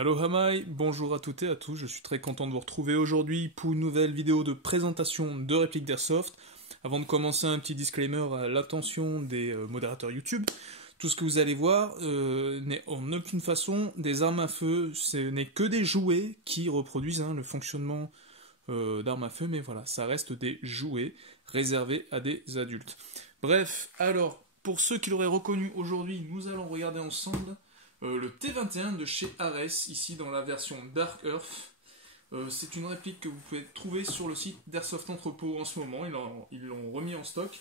Allo Hamaï, bonjour à toutes et à tous, je suis très content de vous retrouver aujourd'hui pour une nouvelle vidéo de présentation de répliques d'Airsoft. Avant de commencer, un petit disclaimer à l'attention des modérateurs YouTube. Tout ce que vous allez voir n'est en aucune façon des armes à feu, ce n'est que des jouets qui reproduisent le fonctionnement d'armes à feu, mais voilà, ça reste des jouets réservés à des adultes. Bref, alors, pour ceux qui l'auraient reconnu aujourd'hui, nous allons regarder ensemble le T21 de chez Ares, ici dans la version Dark Earth. C'est une réplique que vous pouvez trouver sur le site d'Airsoft Entrepôt en ce moment, ils l'ont remis en stock,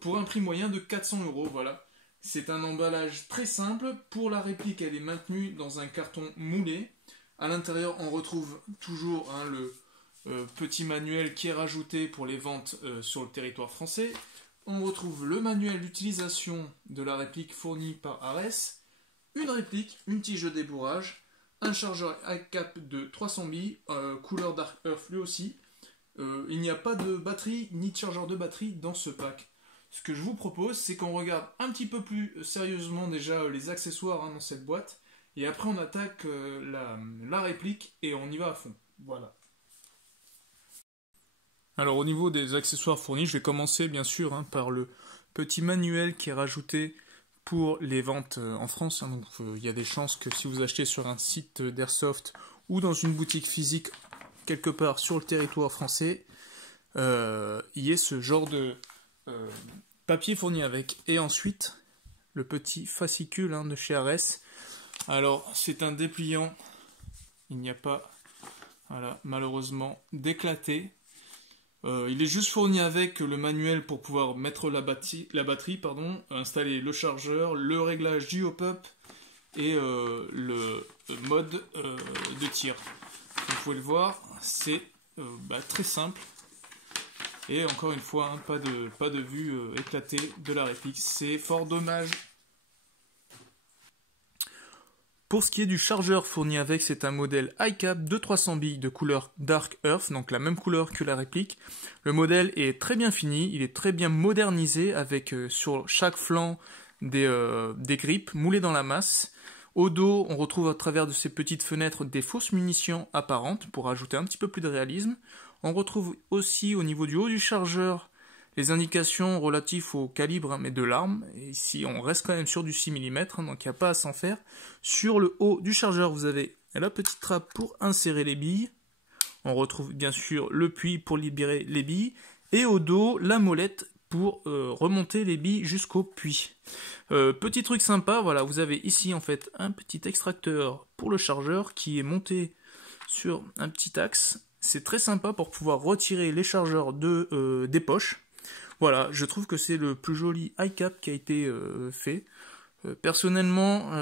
pour un prix moyen de 400€, voilà. C'est un emballage très simple, pour la réplique elle est maintenue dans un carton moulé. À l'intérieur on retrouve toujours le petit manuel qui est rajouté pour les ventes sur le territoire français. On retrouve le manuel d'utilisation de la réplique fournie par Ares, une réplique, une tige de débourrage, un chargeur à cap de 300 billes, couleur Dark Earth lui aussi. Il n'y a pas de batterie ni de chargeur de batterie dans ce pack. Ce que je vous propose, c'est qu'on regarde un petit peu plus sérieusement déjà les accessoires dans cette boîte, et après on attaque la réplique et on y va à fond. Voilà. Alors au niveau des accessoires fournis, je vais commencer bien sûr par le petit manuel qui est rajouté pour les ventes en France. Donc il y a des chances que si vous achetez sur un site d'Airsoft ou dans une boutique physique quelque part sur le territoire français, il y ait ce genre de papier fourni avec. Et ensuite, le petit fascicule de chez Ares. Alors c'est un dépliant, il n'y a pas malheureusement d'éclaté. Il est juste fourni avec le manuel pour pouvoir mettre la batterie, installer le chargeur, le réglage du hop-up et le mode de tir. Comme vous pouvez le voir, c'est très simple. Et encore une fois, pas de vue éclatée de la réplique. C'est fort dommage. Pour ce qui est du chargeur fourni avec, c'est un modèle iCap de 300 billes de couleur Dark Earth, donc la même couleur que la réplique. Le modèle est très bien fini, il est très bien modernisé avec sur chaque flanc des grippes moulées dans la masse. Au dos, on retrouve à travers de ces petites fenêtres des fausses munitions apparentes pour ajouter un petit peu plus de réalisme. On retrouve aussi au niveau du haut du chargeur les indications relatives au calibre mais de l'arme. Et ici, on reste quand même sur du 6 mm, donc il n'y a pas à s'en faire. Sur le haut du chargeur, vous avez la petite trappe pour insérer les billes. On retrouve bien sûr le puits pour libérer les billes. Et au dos, la molette pour remonter les billes jusqu'au puits. Petit truc sympa, voilà, vous avez ici en fait un petit extracteur pour le chargeur qui est monté sur un petit axe. C'est très sympa pour pouvoir retirer les chargeurs des poches. Voilà, je trouve que c'est le plus joli iCap qui a été fait. Personnellement,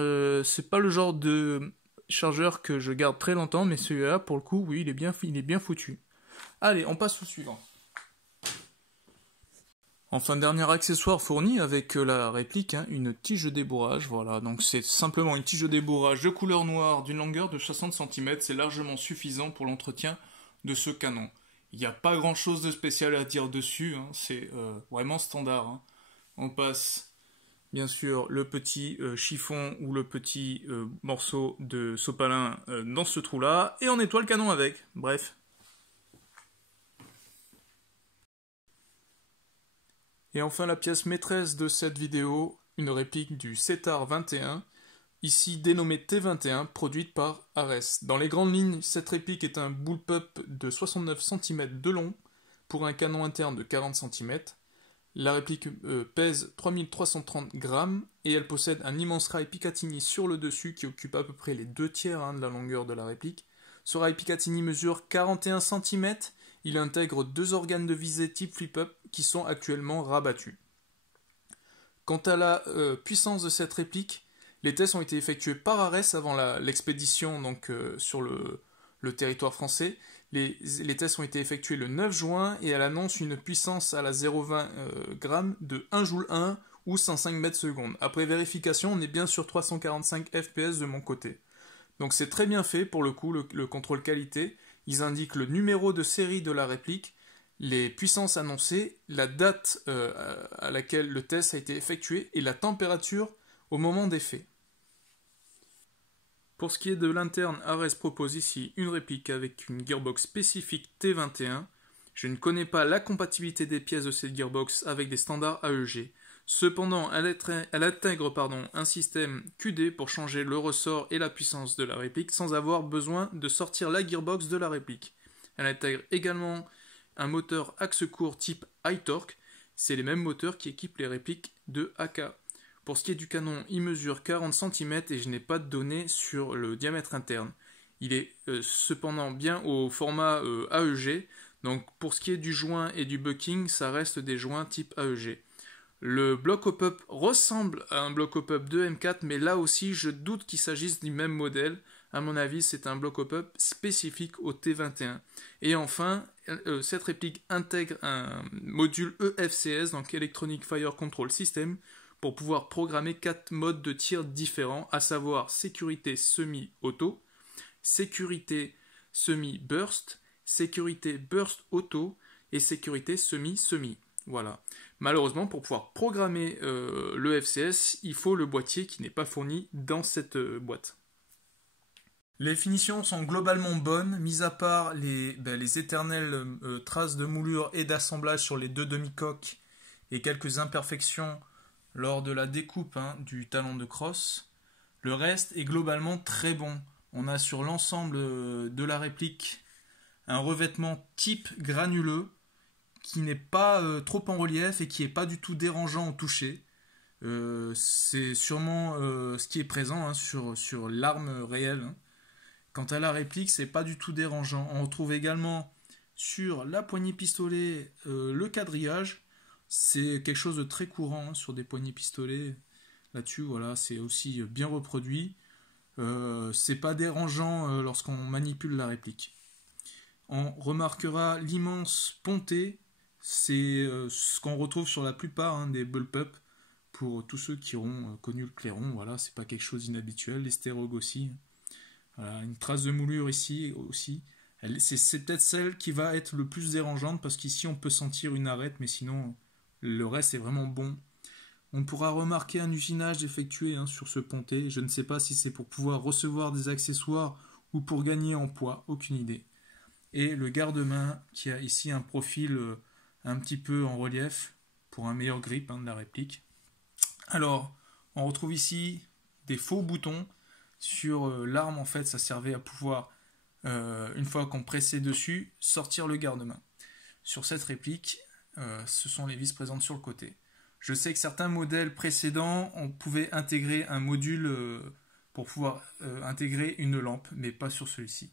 c'est pas le genre de chargeur que je garde très longtemps, mais celui-là, pour le coup, oui, il est bien foutu. Allez, on passe au suivant. Enfin, dernier accessoire fourni avec la réplique, une tige de débourrage. Voilà, donc c'est simplement une tige de débourrage de couleur noire d'une longueur de 60 cm. C'est largement suffisant pour l'entretien de ce canon. Il n'y a pas grand chose de spécial à dire dessus, c'est vraiment standard. On passe bien sûr le petit chiffon ou le petit morceau de sopalin dans ce trou là et on nettoie le canon avec, bref. Et enfin la pièce maîtresse de cette vidéo, une réplique du CETAR 21, ici dénommée T21, produite par Ares. Dans les grandes lignes, cette réplique est un bullpup de 69 cm de long pour un canon interne de 40 cm. La réplique pèse 3330 grammes et elle possède un immense rail Picatinny sur le dessus qui occupe à peu près les 2/3 de la longueur de la réplique. Ce rail Picatinny mesure 41 cm. Il intègre 2 organes de visée type flip-up qui sont actuellement rabattus. Quant à la puissance de cette réplique, les tests ont été effectués par Ares avant l'expédition sur le territoire français. Les tests ont été effectués le 9 juin et elle annonce une puissance à la 0,20 g de 1 joule 1 ou 105 mètres secondes. Après vérification, on est bien sur 345 fps de mon côté. Donc c'est très bien fait pour le coup, le contrôle qualité. Ils indiquent le numéro de série de la réplique, les puissances annoncées, la date à laquelle le test a été effectué et la température au moment des faits. Pour ce qui est de l'interne, Ares propose ici une réplique avec une gearbox spécifique T21. Je ne connais pas la compatibilité des pièces de cette gearbox avec des standards AEG. Cependant, elle intègre un système QD pour changer le ressort et la puissance de la réplique sans avoir besoin de sortir la gearbox de la réplique. Elle intègre également un moteur axe court type high torque. C'est les mêmes moteurs qui équipent les répliques de AK. Pour ce qui est du canon, il mesure 40 cm et je n'ai pas de données sur le diamètre interne. Il est cependant bien au format AEG, donc pour ce qui est du joint et du bucking, ça reste des joints type AEG. Le bloc hop-up ressemble à un bloc hop-up de M4, mais là aussi je doute qu'il s'agisse du même modèle. À mon avis, c'est un bloc hop-up spécifique au T21. Et enfin, cette réplique intègre un module EFCS, donc Electronic Fire Control System, pour pouvoir programmer 4 modes de tir différents, à savoir sécurité semi-auto, sécurité semi-burst, sécurité burst auto et sécurité semi-semi. Voilà. Malheureusement, pour pouvoir programmer le FCS, il faut le boîtier qui n'est pas fourni dans cette boîte. Les finitions sont globalement bonnes, mis à part les éternelles traces de moulure et d'assemblage sur les deux demi-coques et quelques imperfections lors de la découpe du talon de crosse. Le reste est globalement très bon. On a sur l'ensemble de la réplique un revêtement type granuleux qui n'est pas trop en relief et qui n'est pas du tout dérangeant au toucher. C'est sûrement ce qui est présent sur l'arme réelle. Quant à la réplique, c'est pas du tout dérangeant. On retrouve également sur la poignée pistolet le quadrillage. C'est quelque chose de très courant sur des poignées pistolets. Là-dessus, voilà, c'est aussi bien reproduit. C'est pas dérangeant lorsqu'on manipule la réplique. On remarquera l'immense ponté. C'est ce qu'on retrouve sur la plupart des bullpup. Pour tous ceux qui auront connu le clairon, voilà, c'est pas quelque chose d'inhabituel. Les stérogues aussi. Voilà, une trace de moulure ici aussi. C'est peut-être celle qui va être le plus dérangeante parce qu'ici on peut sentir une arête, mais sinon le reste est vraiment bon. On pourra remarquer un usinage effectué sur ce ponté. Je ne sais pas si c'est pour pouvoir recevoir des accessoires ou pour gagner en poids, aucune idée. Et le garde-main qui a ici un profil un petit peu en relief pour un meilleur grip de la réplique. Alors, on retrouve ici des faux boutons. Sur l'arme, en fait, ça servait à pouvoir, une fois qu'on pressait dessus, sortir le garde-main. Sur cette réplique, ce sont les vis présentes sur le côté. Je sais que certains modèles précédents, on pouvait intégrer un module pour pouvoir intégrer une lampe, mais pas sur celui-ci.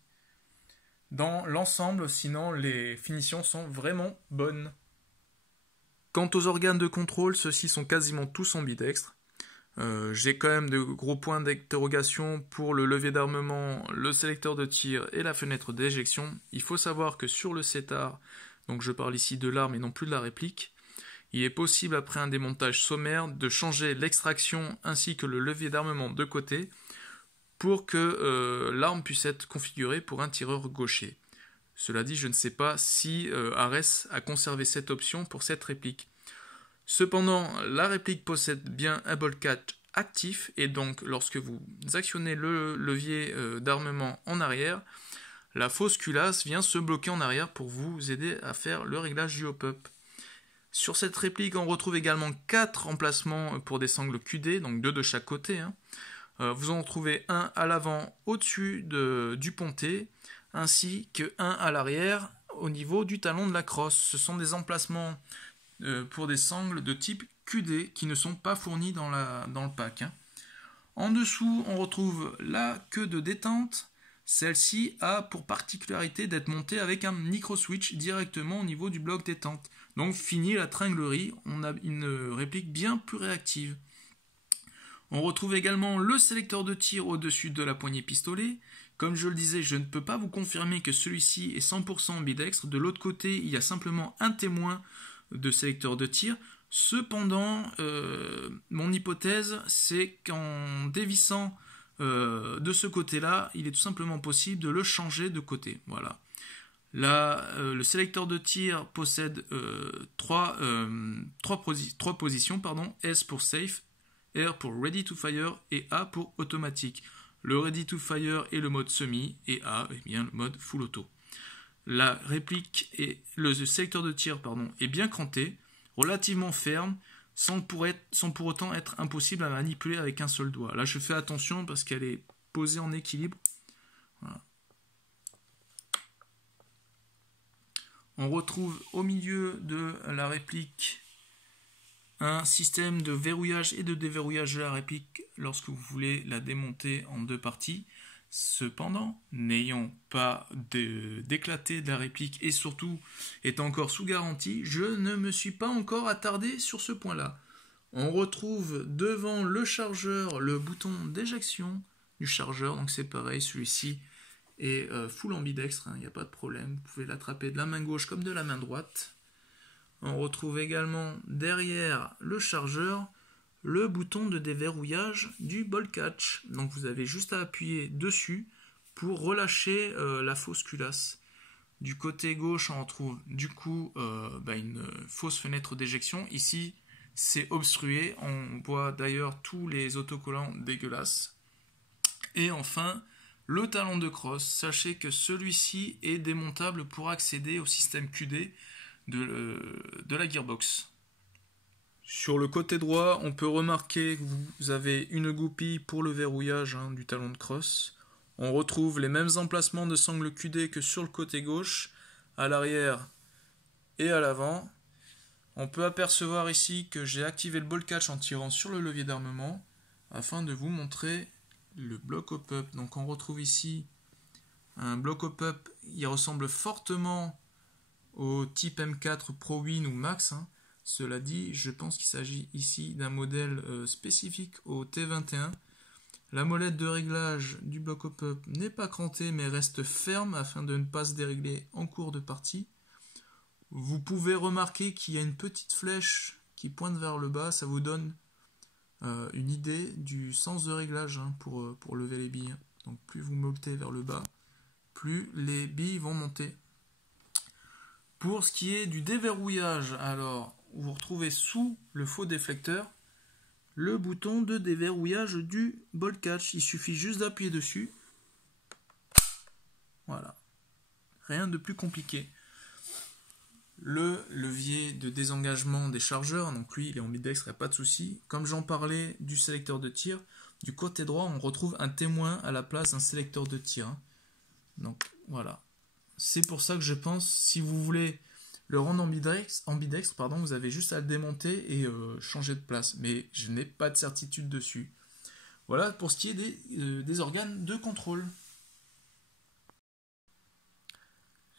Dans l'ensemble, sinon, les finitions sont vraiment bonnes. Quant aux organes de contrôle, ceux-ci sont quasiment tous ambidextres. J'ai quand même de gros points d'interrogation pour le levier d'armement, le sélecteur de tir et la fenêtre d'éjection. Il faut savoir que sur le CETAR, donc je parle ici de l'arme et non plus de la réplique, il est possible après un démontage sommaire de changer l'extraction ainsi que le levier d'armement de côté pour que l'arme puisse être configurée pour un tireur gaucher. Cela dit, je ne sais pas si Ares a conservé cette option pour cette réplique. Cependant, la réplique possède bien un bolt catch actif et donc lorsque vous actionnez le levier d'armement en arrière, la fausse culasse vient se bloquer en arrière pour vous aider à faire le réglage du hop-up. Sur cette réplique, on retrouve également 4 emplacements pour des sangles QD, donc 2 de chaque côté. Vous en retrouvez un à l'avant au-dessus du ponté, ainsi que un à l'arrière au niveau du talon de la crosse. Ce sont des emplacements pour des sangles de type QD qui ne sont pas fournis dans le pack. En dessous, on retrouve la queue de détente. Celle-ci a pour particularité d'être montée avec un micro-switch directement au niveau du bloc détente. Donc fini la tringlerie, on a une réplique bien plus réactive. On retrouve également le sélecteur de tir au-dessus de la poignée pistolet. Comme je le disais, je ne peux pas vous confirmer que celui-ci est 100% ambidextre. De l'autre côté, il y a simplement un témoin de sélecteur de tir. Cependant, mon hypothèse, c'est qu'en dévissant de ce côté-là, il est tout simplement possible de le changer de côté. Voilà. Là, le sélecteur de tir possède trois positions, S pour safe, R pour ready to fire et A pour automatique. le Ready to Fire et le mode semi, et A, eh bien, le mode full auto. La réplique et le sélecteur de tir est bien cranté, relativement ferme, sans pour autant être impossible à manipuler avec un seul doigt. Là, je fais attention parce qu'elle est posée en équilibre. Voilà. On retrouve au milieu de la réplique un système de verrouillage et de déverrouillage de la réplique lorsque vous voulez la démonter en deux parties. Cependant, n'ayant pas d'éclaté de la réplique et surtout étant encore sous garantie, je ne me suis pas encore attardé sur ce point-là. On retrouve devant le chargeur le bouton d'éjection du chargeur, donc c'est pareil, celui-ci est full ambidextre, il n'y a pas de problème, vous pouvez l'attraper de la main gauche comme de la main droite. On retrouve également derrière le chargeur le bouton de déverrouillage du ball catch. Donc vous avez juste à appuyer dessus pour relâcher la fausse culasse. Du côté gauche, on retrouve du coup une fausse fenêtre d'éjection. Ici, c'est obstrué. On voit d'ailleurs tous les autocollants dégueulasses. Et enfin, le talon de crosse. Sachez que celui-ci est démontable pour accéder au système QD de la gearbox. Sur le côté droit, on peut remarquer que vous avez une goupille pour le verrouillage du talon de crosse. On retrouve les mêmes emplacements de sangle QD que sur le côté gauche, à l'arrière et à l'avant. On peut apercevoir ici que j'ai activé le ball catch en tirant sur le levier d'armement afin de vous montrer le bloc hop-up. Donc on retrouve ici un bloc hop-up, il ressemble fortement au type M4 Pro Win ou Max. Cela dit, je pense qu'il s'agit ici d'un modèle spécifique au T21. La molette de réglage du bloc hop-up n'est pas crantée mais reste ferme afin de ne pas se dérégler en cours de partie. Vous pouvez remarquer qu'il y a une petite flèche qui pointe vers le bas, ça vous donne une idée du sens de réglage pour lever les billes. Donc plus vous montez vers le bas, plus les billes vont monter. Pour ce qui est du déverrouillage, alors vous retrouvez sous le faux déflecteur le bouton de déverrouillage du ball catch. Il suffit juste d'appuyer dessus. Voilà. Rien de plus compliqué. Le levier de désengagement des chargeurs, donc lui il est ambidextre, il n'y a pas de souci. Comme j'en parlais du sélecteur de tir, du côté droit on retrouve un témoin à la place d'un sélecteur de tir. Donc voilà. C'est pour ça que je pense, si vous voulez le rendre ambidextre, vous avez juste à le démonter et changer de place. Mais je n'ai pas de certitude dessus. Voilà pour ce qui est des organes de contrôle.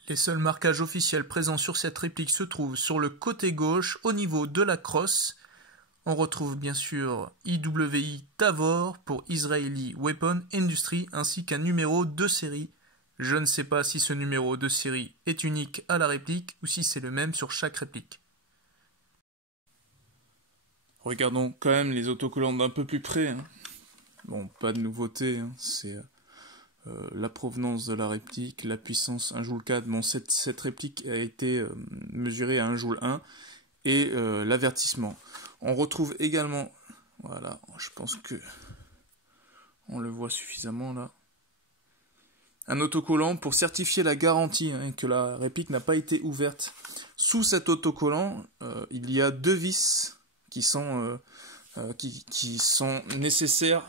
Les seuls marquages officiels présents sur cette réplique se trouvent sur le côté gauche, au niveau de la crosse. On retrouve bien sûr IWI Tavor pour Israeli Weapon Industry, ainsi qu'un numéro de série. Je ne sais pas si ce numéro de série est unique à la réplique ou si c'est le même sur chaque réplique. Regardons quand même les autocollants d'un peu plus près. Bon, pas de nouveauté, c'est la provenance de la réplique, la puissance 1 Joule 4. Bon, cette réplique a été mesurée à 1 Joule 1 et l'avertissement. On retrouve également, voilà, je pense que on le voit suffisamment là, un autocollant pour certifier la garantie que la réplique n'a pas été ouverte. Sous cet autocollant, il y a 2 vis qui sont nécessaires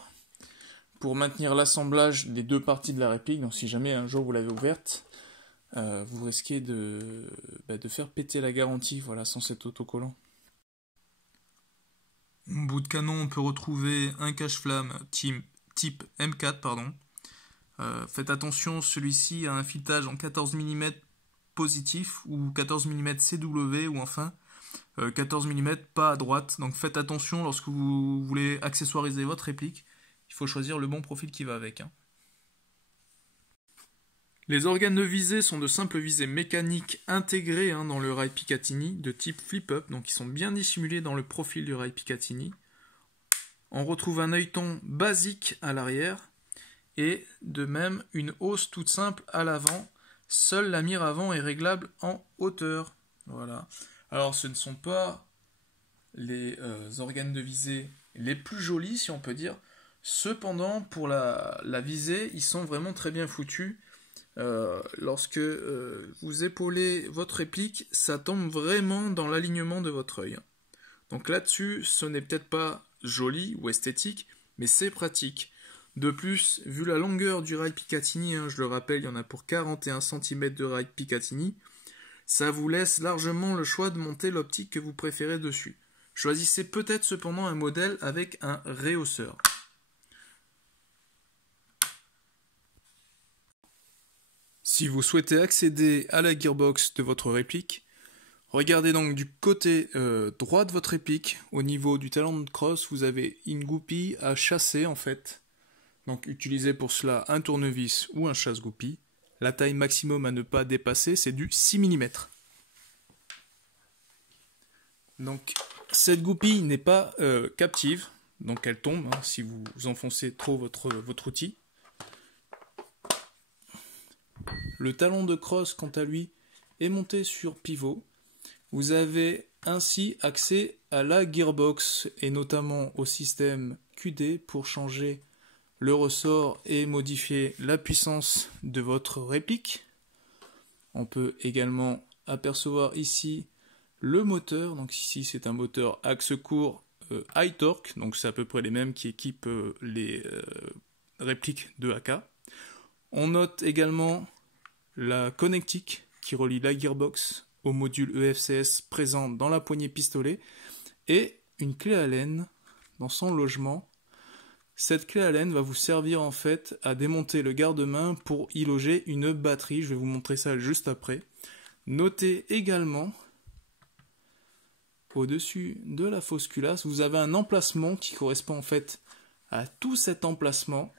pour maintenir l'assemblage des 2 parties de la réplique. Donc si jamais un jour vous l'avez ouverte, vous risquez de faire péter la garantie, voilà, sans cet autocollant. Au bout de canon, on peut retrouver un cache-flamme type M4, faites attention, celui-ci a un filetage en 14 mm positif ou 14 mm CW ou enfin 14 mm pas à droite. Donc faites attention lorsque vous voulez accessoiriser votre réplique. Il faut choisir le bon profil qui va avec. Les organes de visée sont de simples visées mécaniques intégrées dans le rail Picatinny de type flip-up, donc ils sont bien dissimulés dans le profil du rail Picatinny. On retrouve un œilleton basique à l'arrière et de même une hausse toute simple à l'avant. Seule la mire avant est réglable en hauteur. Voilà. Alors ce ne sont pas les organes de visée les plus jolis si on peut dire. Cependant, pour la visée, ils sont vraiment très bien foutus. Lorsque vous épaulez votre réplique, ça tombe vraiment dans l'alignement de votre œil. Donc là-dessus, ce n'est peut-être pas joli ou esthétique, mais c'est pratique. De plus, vu la longueur du rail Picatinny, je le rappelle, il y en a pour 41 cm de rail Picatinny, ça vous laisse largement le choix de monter l'optique que vous préférez dessus. Choisissez peut-être cependant un modèle avec un rehausseur. Si vous souhaitez accéder à la gearbox de votre réplique, regardez donc du côté droit de votre réplique. Au niveau du talon de crosse, vous avez une goupille à chasser en fait. Donc utilisez pour cela un tournevis ou un chasse-goupille. La taille maximum à ne pas dépasser, c'est du 6 mm. Donc cette goupille n'est pas captive, donc elle tombe si vous enfoncez trop votre outil. Le talon de crosse, quant à lui, est monté sur pivot. Vous avez ainsi accès à la gearbox et notamment au système QD pour changer le ressort et modifier la puissance de votre réplique. On peut également apercevoir ici le moteur. Donc ici c'est un moteur axe court high torque, donc c'est à peu près les mêmes qui équipent les répliques de AK. On note également la connectique qui relie la gearbox au module EFCS présent dans la poignée pistolet et une clé Allen dans son logement. Cette clé Allen va vous servir en fait à démonter le garde-main pour y loger une batterie. Je vais vous montrer ça juste après. Notez également au-dessus de la fausse culasse, vous avez un emplacement qui correspond en fait à tout cet emplacement.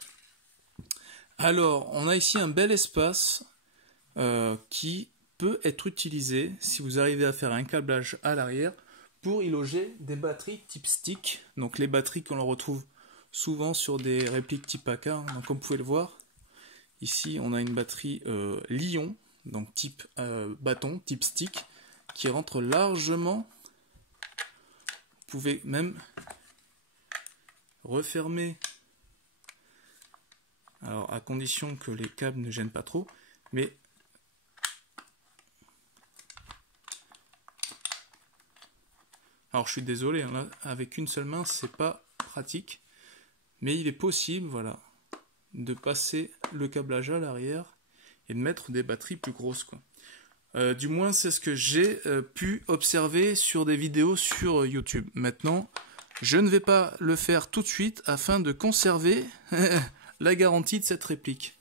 Alors, on a ici un bel espace qui peut être utilisé si vous arrivez à faire un câblage à l'arrière pour y loger des batteries type stick. Donc les batteries qu'on retrouve souvent sur des répliques type AK. Donc comme vous pouvez le voir, ici on a une batterie Lion, donc type bâton, type stick, qui rentre largement. Vous pouvez même refermer, alors à condition que les câbles ne gênent pas trop, mais alors je suis désolé, là, avec une seule main c'est pas pratique, mais il est possible, voilà, de passer le câblage à l'arrière et de mettre des batteries plus grosses, quoi. Du moins c'est ce que j'ai pu observer sur des vidéos sur YouTube. Maintenant, je ne vais pas le faire tout de suite afin de conserver la garantie de cette réplique.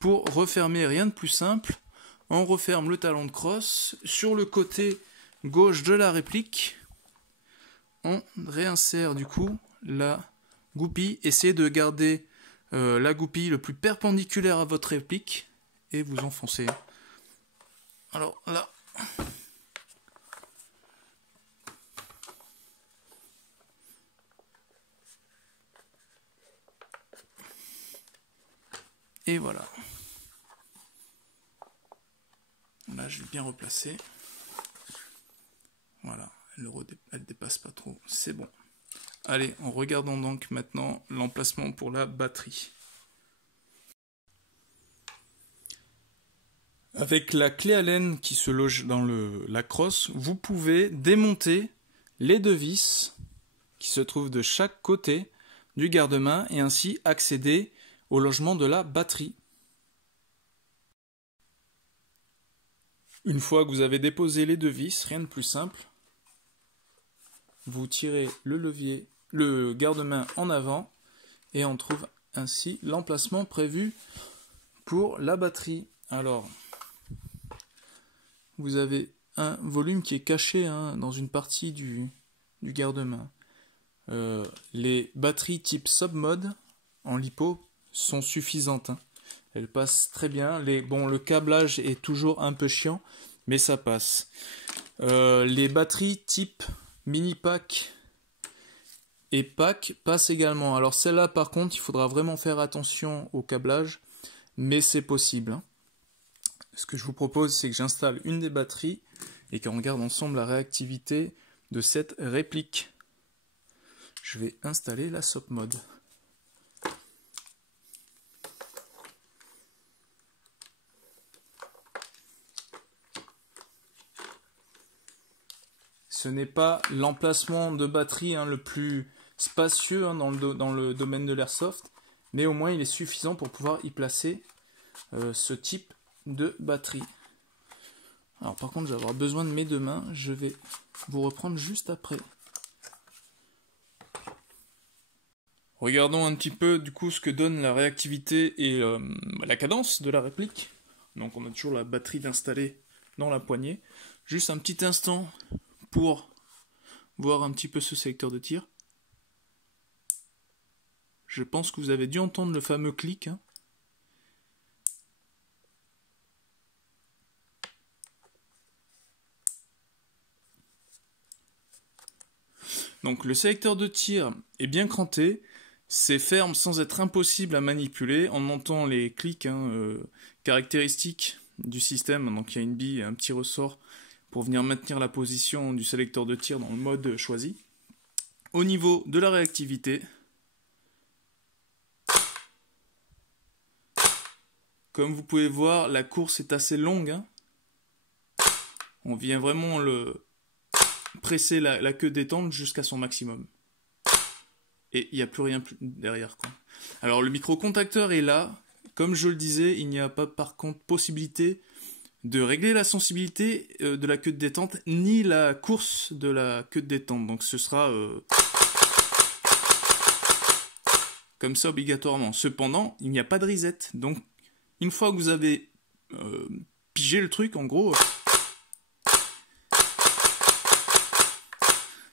Pour refermer, rien de plus simple, on referme le talon de crosse sur le côté gauche de la réplique. On réinsère du coup la goupille. Essayez de garder la goupille le plus perpendiculaire à votre réplique et vous enfoncez. Alors là, et voilà. Là, je vais bien replacer. Voilà, elle dépasse pas trop, c'est bon. Allez, en regardant donc maintenant l'emplacement pour la batterie. Avec la clé Allen qui se loge dans la crosse, vous pouvez démonter les deux vis qui se trouvent de chaque côté du garde-main et ainsi accéder au logement de la batterie. Une fois que vous avez déposé les deux vis, rien de plus simple, vous tirez le levier, le garde-main en avant et on trouve ainsi l'emplacement prévu pour la batterie. Alors, vous avez un volume qui est caché dans une partie du garde-main. Les batteries type submode en lipo sont suffisantes. Elles passent très bien. Le câblage est toujours un peu chiant, mais ça passe. Les batteries type mini pack et pack passent également. Alors celle-là par contre, il faudra vraiment faire attention au câblage, mais c'est possible. Ce que je vous propose, c'est que j'installe une des batteries et qu'on regarde ensemble la réactivité de cette réplique. je vais installer la SOP mode. Ce n'est pas l'emplacement de batterie le plus spacieux dans le domaine de l'airsoft, mais au moins il est suffisant pour pouvoir y placer ce type de batterie. Alors par contre je vais avoir besoin de mes deux mains, je vais vous reprendre juste après. Regardons un petit peu du coup ce que donne la réactivité et la cadence de la réplique. Donc on a toujours la batterie d'installer dans la poignée. Juste un petit instant pour voir un petit peu ce sélecteur de tir. Je pense que vous avez dû entendre le fameux clic. Donc le sélecteur de tir est bien cranté, c'est ferme sans être impossible à manipuler. On entend les clics caractéristiques du système. Donc il y a une bille et un petit ressort pour venir maintenir la position du sélecteur de tir dans le mode choisi. Au niveau de la réactivité, comme vous pouvez voir, la course est assez longue. On vient vraiment presser la queue détente jusqu'à son maximum. Et il n'y a plus rien derrière, quoi. Alors le micro-contacteur est là. Comme je le disais, il n'y a pas par contre possibilité de régler la sensibilité de la queue de détente, ni la course de la queue de détente. Donc ce sera comme ça obligatoirement. Cependant, il n'y a pas de reset. Donc une fois que vous avez pigé le truc, en gros,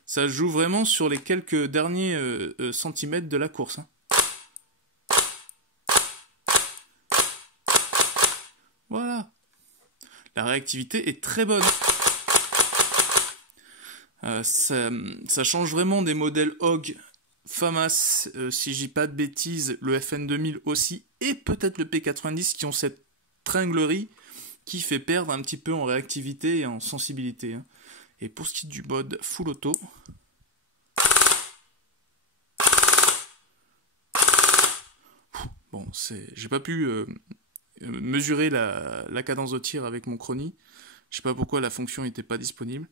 ça joue vraiment sur les quelques derniers centimètres de la course. Voilà. La réactivité est très bonne. Ça change vraiment des modèles Hog, FAMAS, si je dis pas de bêtises, le FN 2000 aussi, et peut-être le P90 qui ont cette tringlerie qui fait perdre un petit peu en réactivité et en sensibilité. Et pour ce qui est du mode full auto, bon, j'ai pas pu mesurer la cadence de tir avec mon chronie. Je sais pas pourquoi la fonction n'était pas disponible.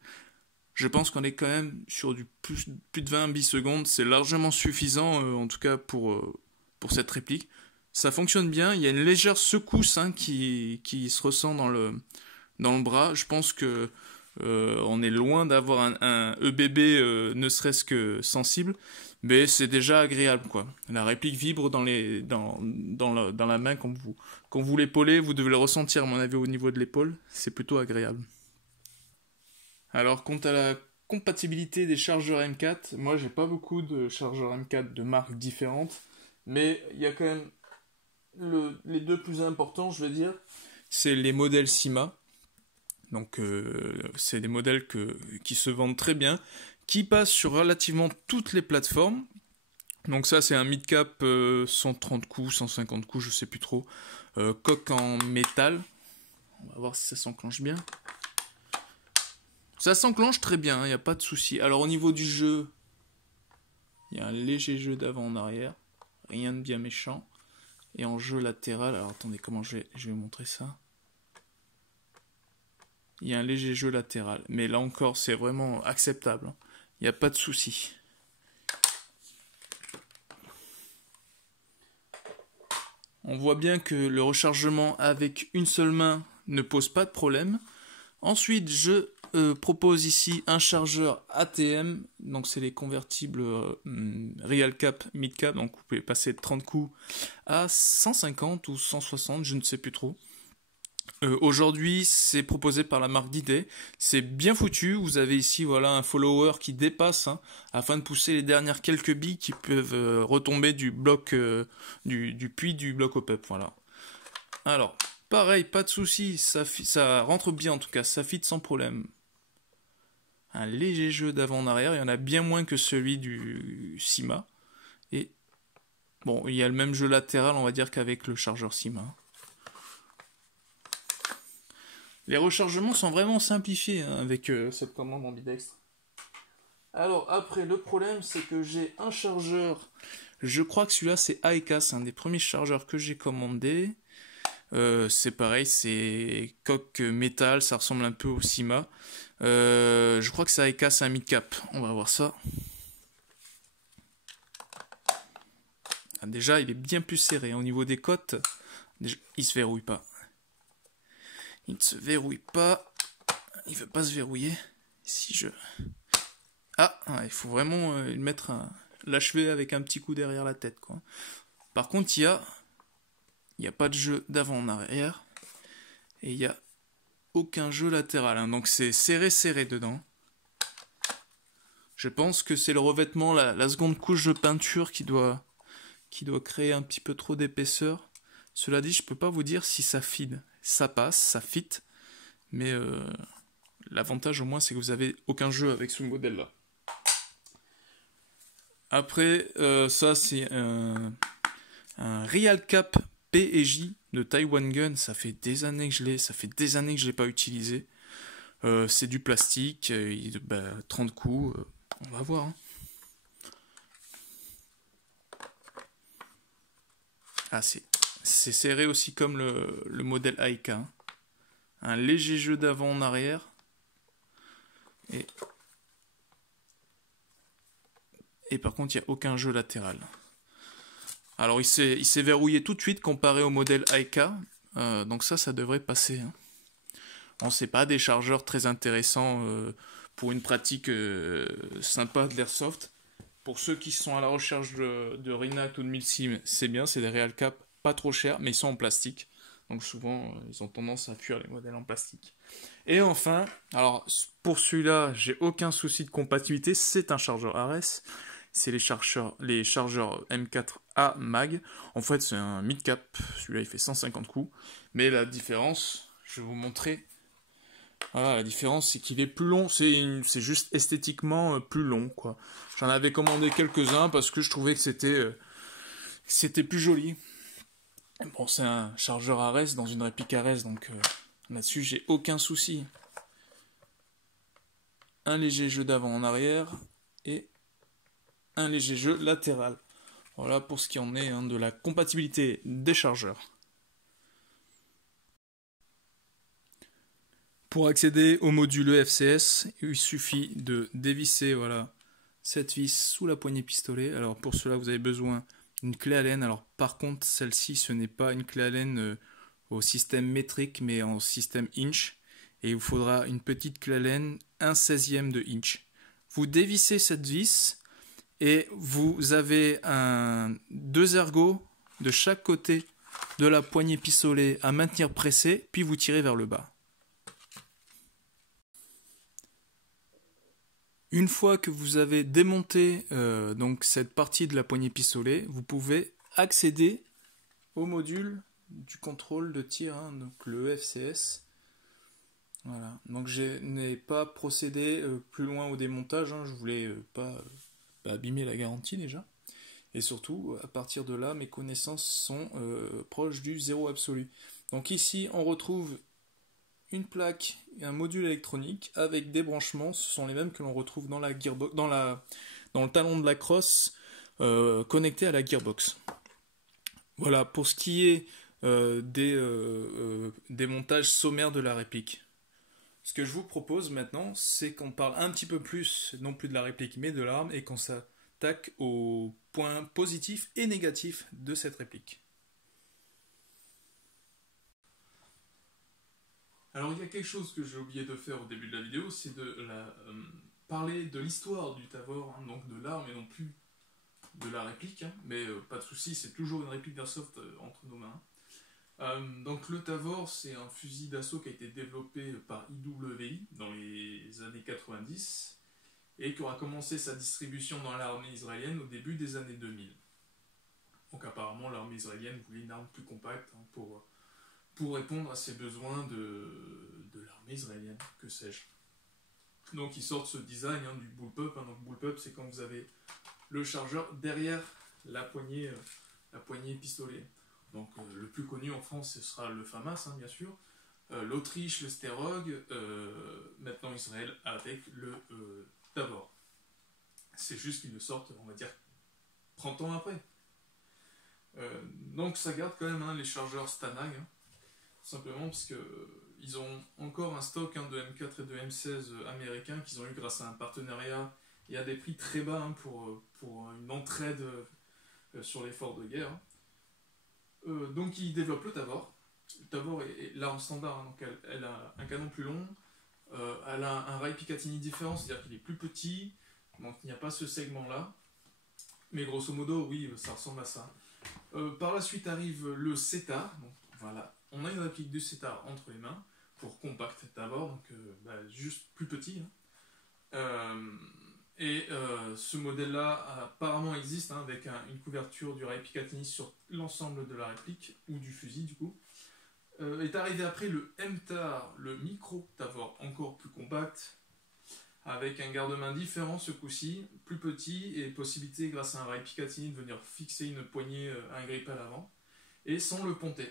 Je pense qu'on est quand même sur du plus de 20 bisecondes. C'est largement suffisant, en tout cas pour cette réplique. Ça fonctionne bien. Il y a une légère secousse qui se ressent dans le bras. Je pense que on est loin d'avoir un EBB ne serait-ce que sensible, mais c'est déjà agréable, quoi. La réplique vibre dans la main quand vous l'épaulez, vous devez le ressentir à mon avis au niveau de l'épaule, c'est plutôt agréable. Alors quant à la compatibilité des chargeurs M4, moi j'ai pas beaucoup de chargeurs M4 de marques différentes, mais il y a quand même les deux plus importants, je vais dire, c'est les modèles Syma. Donc c'est des modèles qui se vendent très bien, qui passent sur relativement toutes les plateformes. Donc ça c'est un mid-cap 130 coups, 150 coups, je sais plus trop. Coque en métal. On va voir si ça s'enclenche bien. Ça s'enclenche très bien, il n'y a pas de souci. Alors au niveau du jeu, il y a un léger jeu d'avant en arrière. Rien de bien méchant. Et en jeu latéral, alors attendez, comment je vais vous montrer ça. Il y a un léger jeu latéral. Mais là encore, c'est vraiment acceptable. Il n'y a pas de souci. On voit bien que le rechargement avec une seule main ne pose pas de problème. Ensuite, je propose ici un chargeur ATM. Donc c'est les convertibles Real Cap, Mid Cap. Donc vous pouvez passer de 30 coups à 150 ou 160, je ne sais plus trop. Aujourd'hui, c'est proposé par la marque D-Day. C'est bien foutu. Vous avez ici voilà un follower qui dépasse afin de pousser les dernières quelques billes qui peuvent retomber du bloc du puits du bloc au pep. Voilà. Alors, pareil, pas de souci. Ça rentre bien en tout cas. Ça fit sans problème. Un léger jeu d'avant en arrière. Il y en a bien moins que celui du Syma. Et bon, il y a le même jeu latéral, on va dire, qu'avec le chargeur Syma. Les rechargements sont vraiment simplifiés avec cette commande ambidextre. Alors après, le problème c'est que j'ai un chargeur, je crois que celui-là c'est Aeka, c'est un des premiers chargeurs que j'ai commandé. C'est pareil, c'est coque métal, ça ressemble un peu au Sima. Je crois que c'est Aeka, c'est un mid-cap, on va voir ça. Ah, déjà, il est bien plus serré. Au niveau des côtes, déjà, il se verrouille pas. Il ne se verrouille pas. Il veut pas se verrouiller. Si je... Ah, il faut vraiment le mettre l'achever avec un petit coup derrière la tête, quoi. Par contre, il y a pas de jeu d'avant en arrière. Et il y a aucun jeu latéral. Hein. Donc c'est serré dedans. Je pense que c'est le revêtement, la seconde couche de peinture qui doit créer un petit peu trop d'épaisseur. Cela dit, je peux pas vous dire si ça feed. Ça passe, ça fit. Mais l'avantage au moins, c'est que vous avez aucun jeu avec ce modèle-là. Après, ça c'est un Real Cap P&J de Taiwan Gun. Ça fait des années que je l'ai pas utilisé. C'est du plastique, 30 coups, on va voir. Hein. Ah, c'est serré aussi comme le modèle Aeka. Hein. Un léger jeu d'avant en arrière. Et par contre, il n'y a aucun jeu latéral. Alors, il s'est verrouillé tout de suite comparé au modèle Aeka. Donc ça devrait passer. Hein. Bon, c'est pas des chargeurs très intéressants pour une pratique sympa de l'airsoft. Pour ceux qui sont à la recherche de Rinat ou de Milsim, c'est bien, c'est des Real Cap pas trop chers, mais ils sont en plastique. Donc souvent, ils ont tendance à fuir les modèles en plastique. Et enfin, alors pour celui-là, j'ai aucun souci de compatibilité, c'est un chargeur Ares. C'est les chargeurs M4A Mag. En fait, c'est un mid-cap. Celui-là, il fait 150 coups. Mais la différence, je vais vous montrer. Voilà, la différence, c'est qu'il est plus long. C'est juste esthétiquement plus long, quoi. J'en avais commandé quelques-uns parce que je trouvais que c'était plus joli. Bon, c'est un chargeur Ares dans une réplique Ares, donc là-dessus, j'ai aucun souci. Un léger jeu d'avant en arrière et un léger jeu latéral. Voilà pour ce qui en est de la compatibilité des chargeurs. Pour accéder au module FCS, il suffit de dévisser cette vis sous la poignée pistolet. Alors pour cela, vous avez besoin d'une clé Allen. Alors par contre, celle-ci, ce n'est pas une clé Allen au système métrique, mais en système inch. Et il vous faudra une petite clé Allen, 1/16e de inch. Vous dévissez cette vis et vous avez deux ergots de chaque côté de la poignée pistolet à maintenir pressé, puis vous tirez vers le bas. Une fois que vous avez démonté donc cette partie de la poignée pistolet, vous pouvez accéder au module du contrôle de tir, donc le FCS. Voilà. Donc je n'ai pas procédé plus loin au démontage, je voulais pas abîmer la garantie déjà. Et surtout, à partir de là, mes connaissances sont proches du zéro absolu. Donc ici, on retrouve une plaque et un module électronique avec des branchements, ce sont les mêmes que l'on retrouve dans la gearbox, dans le talon de la crosse connecté à la gearbox. Voilà pour ce qui est des montages sommaires de la réplique. Ce que je vous propose maintenant, c'est qu'on parle un petit peu plus, non plus de la réplique, mais de l'arme, et qu'on s'attaque aux points positifs et négatifs de cette réplique. Alors il y a quelque chose que j'ai oublié de faire au début de la vidéo, c'est de parler de l'histoire du Tavor, donc de l'arme et non plus de la réplique, mais pas de souci, c'est toujours une réplique d'Airsoft entre nos mains. Donc le Tavor, c'est un fusil d'assaut qui a été développé par IWI dans les années 90 et qui aura commencé sa distribution dans l'armée israélienne au début des années 2000. Donc apparemment l'armée israélienne voulait une arme plus compacte pour répondre à ses besoins de l'armée israélienne, que sais-je. Donc ils sortent ce design du bullpup. Donc bullpup, c'est quand vous avez le chargeur derrière la poignée pistolet. Donc le plus connu en France, ce sera le FAMAS, bien sûr. L'Autriche, le Sterog, maintenant Israël avec le Tavor. C'est juste qu'ils le sortent, on va dire, 30 ans après. Donc ça garde quand même hein, les chargeurs Stanag, hein, simplement parce que ils ont encore un stock hein, de M4 et de M16 américains qu'ils ont eu grâce à un partenariat et à des prix très bas hein, pour une entraide sur l'effort de guerre. Donc ils développent le Tavor. Le Tavor est là en standard, hein, donc elle a un canon plus long, elle a un rail Picatinny différent, c'est-à-dire qu'il est plus petit, donc il n'y a pas ce segment-là. Mais grosso modo, oui, ça ressemble à ça. Par la suite arrive le CETAR. Donc voilà, on a une réplique du CETAR entre les mains, pour compact d'abord, donc juste plus petit. Hein. Ce modèle-là apparemment existe, hein, avec une couverture du rail Picatinny sur l'ensemble de la réplique, ou du fusil du coup. Est arrivé après le MTAR, le micro Tavor, encore plus compact, avec un garde-main différent ce coup-ci, plus petit, et possibilité grâce à un rail Picatinny de venir fixer une poignée, un grip à l'avant, et sans le ponter.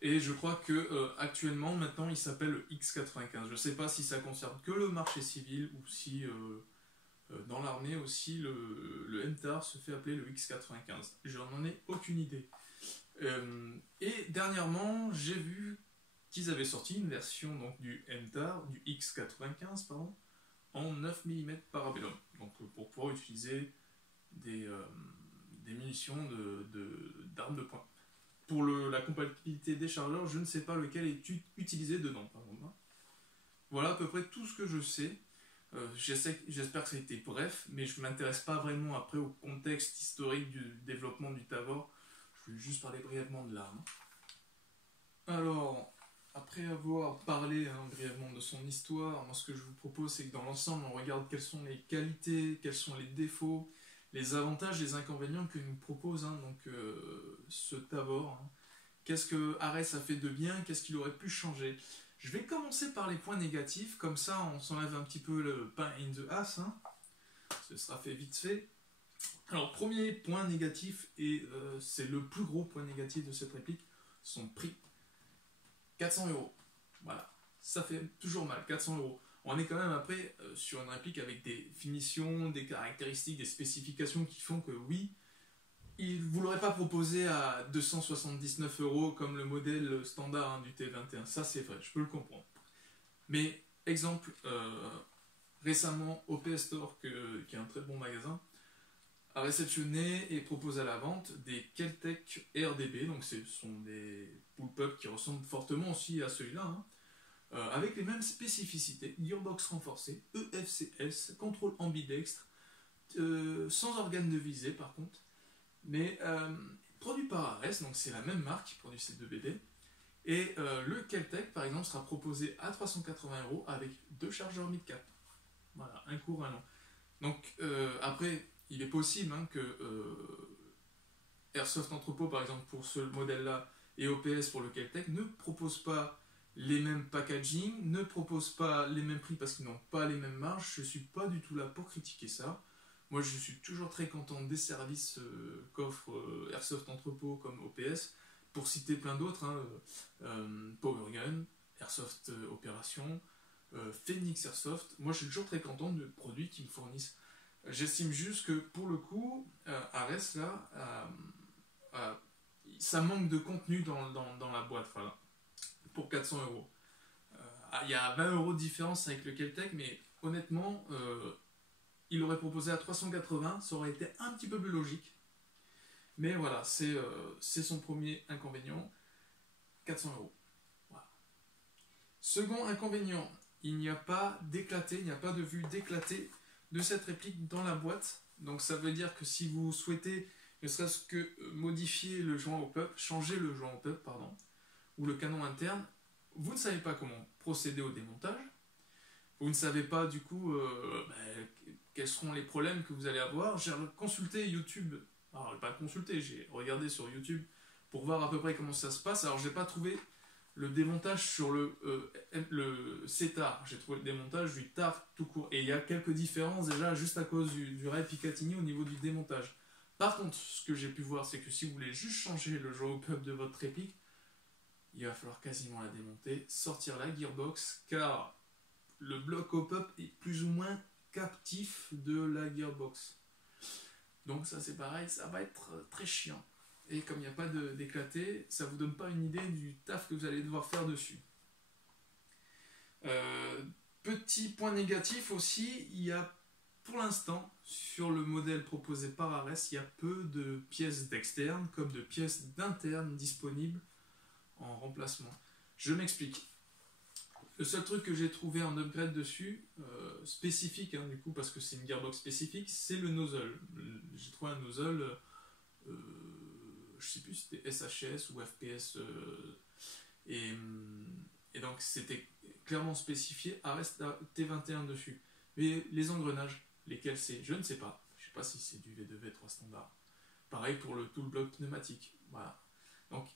Et je crois que actuellement, maintenant, il s'appelle le X95. Je ne sais pas si ça concerne que le marché civil, ou si dans l'armée aussi, le MTAR se fait appeler le X95. Je n'en ai aucune idée. Et dernièrement, j'ai vu qu'ils avaient sorti une version donc, du MTAR, du X95, pardon, en 9 mm Parabellum, donc pour pouvoir utiliser des munitions d'armes de poing. Pour la compatibilité des chargeurs, je ne sais pas lequel est utilisé dedans. Voilà à peu près tout ce que je sais. J'espère que ça a été bref, mais je ne m'intéresse pas vraiment après au contexte historique du développement du Tavor. Je vais juste parler brièvement de l'arme. Alors, après avoir parlé brièvement de son histoire, moi ce que je vous propose c'est que dans l'ensemble on regarde quelles sont les qualités, quels sont les défauts, les avantages, les inconvénients que nous propose ce Tavor. Hein. Qu'est-ce que Ares a fait de bien, qu'est-ce qu'il aurait pu changer. Je vais commencer par les points négatifs, comme ça on s'enlève un petit peu le pain in the ass. Hein. Ce sera fait vite fait. Alors premier point négatif, et c'est le plus gros point négatif de cette réplique, son prix. 400 €. Voilà, ça fait toujours mal, 400 €. On est quand même après sur une réplique avec des finitions, des caractéristiques, des spécifications qui font que oui, il ne vous l'aurait pas proposé à 279 € comme le modèle standard hein, du T21. Ça c'est vrai, je peux le comprendre. Mais exemple, récemment OPS Store, qui est un très bon magasin, a réceptionné et propose à la vente des Keltec RDB, donc ce sont des bullpups qui ressemblent fortement aussi à celui-là, hein, avec les mêmes spécificités, gearbox renforcée, EFCS, contrôle ambidextre, sans organe de visée par contre, mais produit par Ares, donc c'est la même marque qui produit ces deux BD, et le Keltec par exemple sera proposé à 380 € avec 2 chargeurs mid-cap, voilà, un court, un long. Donc après, il est possible hein, que Airsoft Entrepôt, par exemple, pour ce modèle-là, et OPS pour le Keltec, ne propose pas les mêmes packaging, ne propose pas les mêmes prix parce qu'ils n'ont pas les mêmes marges. Je ne suis pas du tout là pour critiquer ça. Moi, je suis toujours très content des services qu'offre Airsoft Entrepôt comme OPS, pour citer plein d'autres, hein, Powergun, Airsoft Opération, Phoenix Airsoft. Moi, je suis toujours très content de produits qu'ils me fournissent. J'estime juste que pour le coup, Ares là, ça manque de contenu dans la boîte, voilà, pour 400 €. Il y a 20 € de différence avec le Keltec, mais honnêtement, il aurait proposé à 380, ça aurait été un petit peu plus logique. Mais voilà, c'est son premier inconvénient, 400 €. Voilà. Second inconvénient, il n'y a pas d'éclaté, il n'y a pas de vue d'éclaté de cette réplique dans la boîte. Donc ça veut dire que si vous souhaitez ne serait-ce que modifier le joint au pup, changer le joint au pup, pardon, ou le canon interne, vous ne savez pas comment procéder au démontage. Vous ne savez pas du coup quels seront les problèmes que vous allez avoir. J'ai consulté YouTube, alors pas consulté, j'ai regardé sur YouTube pour voir à peu près comment ça se passe. Alors j'ai pas trouvé le démontage sur le CETAR, j'ai trouvé le démontage du TAR tout court. Et il y a quelques différences déjà juste à cause du rail Picatinny au niveau du démontage. Par contre, ce que j'ai pu voir, c'est que si vous voulez juste changer le joint au pup de votre réplique, il va falloir quasiment la démonter, sortir la gearbox, car le bloc au pup est plus ou moins captif de la gearbox. Donc ça c'est pareil, ça va être très chiant. Et comme il n'y a pas d'éclaté, ça vous donne pas une idée du taf que vous allez devoir faire dessus. Petit point négatif aussi, il y a pour l'instant, sur le modèle proposé par Ares, il y a peu de pièces d'externe comme de pièces d'interne disponibles en remplacement. Je m'explique. Le seul truc que j'ai trouvé en upgrade dessus, spécifique du coup parce que c'est une gearbox spécifique, c'est le nozzle. J'ai trouvé un nozzle, je sais plus si c'était SHS ou FPS, et donc c'était clairement spécifié Ares T21 dessus. Mais les engrenages, lesquels c'est, je ne sais pas. Je ne sais pas si c'est du V2, V3 standard. Pareil pour tout le bloc pneumatique. Voilà. Donc,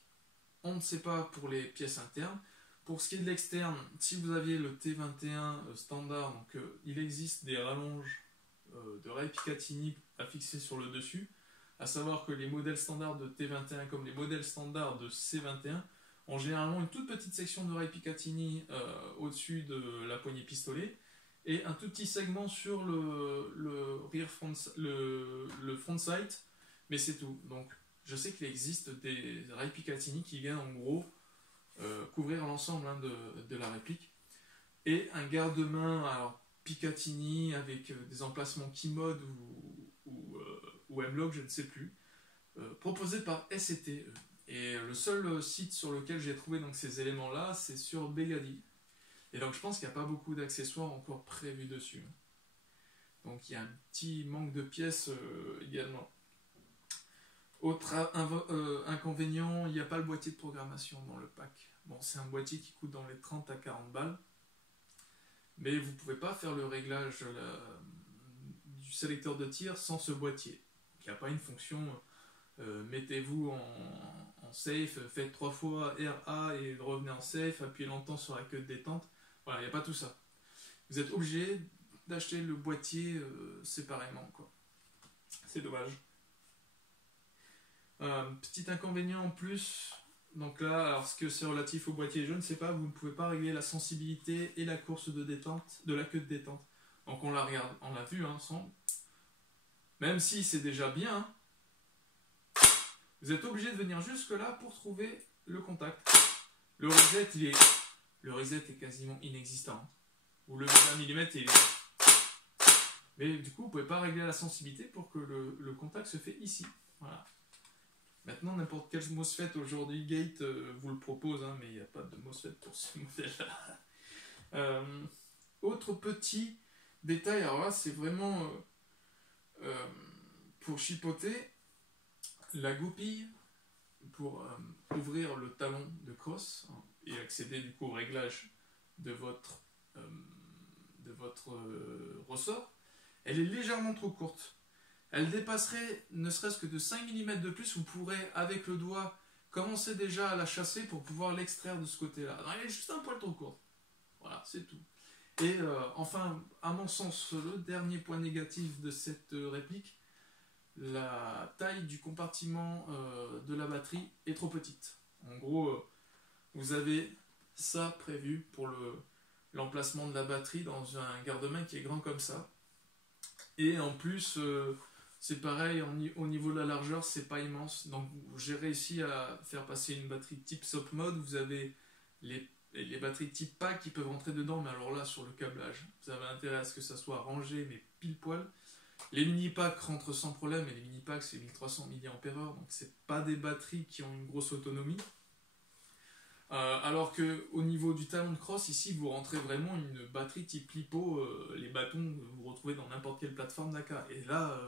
on ne sait pas pour les pièces internes. Pour ce qui est de l'externe, si vous aviez le T21 standard, donc il existe des rallonges de rails Picatinny à fixer sur le dessus. À savoir que les modèles standards de T21 comme les modèles standards de C21 ont généralement une toute petite section de rails Picatinny au-dessus de la poignée pistolet et un tout petit segment sur le front sight, mais c'est tout. Donc je sais qu'il existe des rails Picatinny qui viennent en gros couvrir l'ensemble de la réplique. Et un garde-main alors Picatinny avec des emplacements Keymode ou M-Log, je ne sais plus, proposé par SCT. Et le seul site sur lequel j'ai trouvé donc, ces éléments-là, c'est sur Begadi. Et donc je pense qu'il n'y a pas beaucoup d'accessoires encore prévus dessus. Donc il y a un petit manque de pièces également. Autre inconvénient, il n'y a pas le boîtier de programmation dans le pack. Bon, c'est un boîtier qui coûte dans les 30 à 40 balles. Mais vous ne pouvez pas faire le réglage du sélecteur de tir sans ce boîtier. Il n'y a pas une fonction mettez-vous en safe, faites 3 fois RA et revenez en safe, appuyez longtemps sur la queue de détente. Voilà, il n'y a pas tout ça. Vous êtes obligé d'acheter le boîtier séparément, quoi. C'est dommage. Petit inconvénient en plus, donc là, alors ce que c'est relatif au boîtier, je ne sais pas, vous ne pouvez pas régler la sensibilité et la course de détente de la queue de détente. Donc on l'a vu ensemble. Même si c'est déjà bien, vous êtes obligé de venir jusque là pour trouver le contact. Le reset est quasiment inexistant. Vous levez d'un millimètre et mais du coup vous ne pouvez pas régler la sensibilité pour que le contact se fait ici. Voilà. Maintenant n'importe quel MOSFET aujourd'hui Gate vous le propose, mais il n'y a pas de MOSFET pour ce modèle-là. Autre petit détail, alors là c'est vraiment pour chipoter. La goupille pour ouvrir le talon de crosse et accéder du coup au réglage de votre ressort, elle est légèrement trop courte. Elle dépasserait ne serait-ce que de 5 mm de plus, vous pourrez avec le doigt commencer déjà à la chasser pour pouvoir l'extraire de ce côté-là. Elle est juste un poil trop courte. Voilà, c'est tout. Et enfin, à mon sens, le dernier point négatif de cette réplique, la taille du compartiment de la batterie est trop petite. En gros, vous avez ça prévu pour l'emplacement de la batterie dans un garde-main qui est grand comme ça. Et en plus, c'est pareil, au niveau de la largeur, c'est pas immense. Donc j'ai réussi à faire passer une batterie type SOP mode. Vous avez les batteries type pack qui peuvent rentrer dedans, mais alors là, sur le câblage, vous avez intérêt à ce que ça soit rangé, mais pile poil. Les mini-packs rentrent sans problème, et les mini-packs c'est 1300 mAh, donc c'est pas des batteries qui ont une grosse autonomie. Alors qu'au niveau du talon de crosse, ici vous rentrez vraiment une batterie type lipo, les bâtons que vous retrouvez dans n'importe quelle plateforme d'AK. Et là,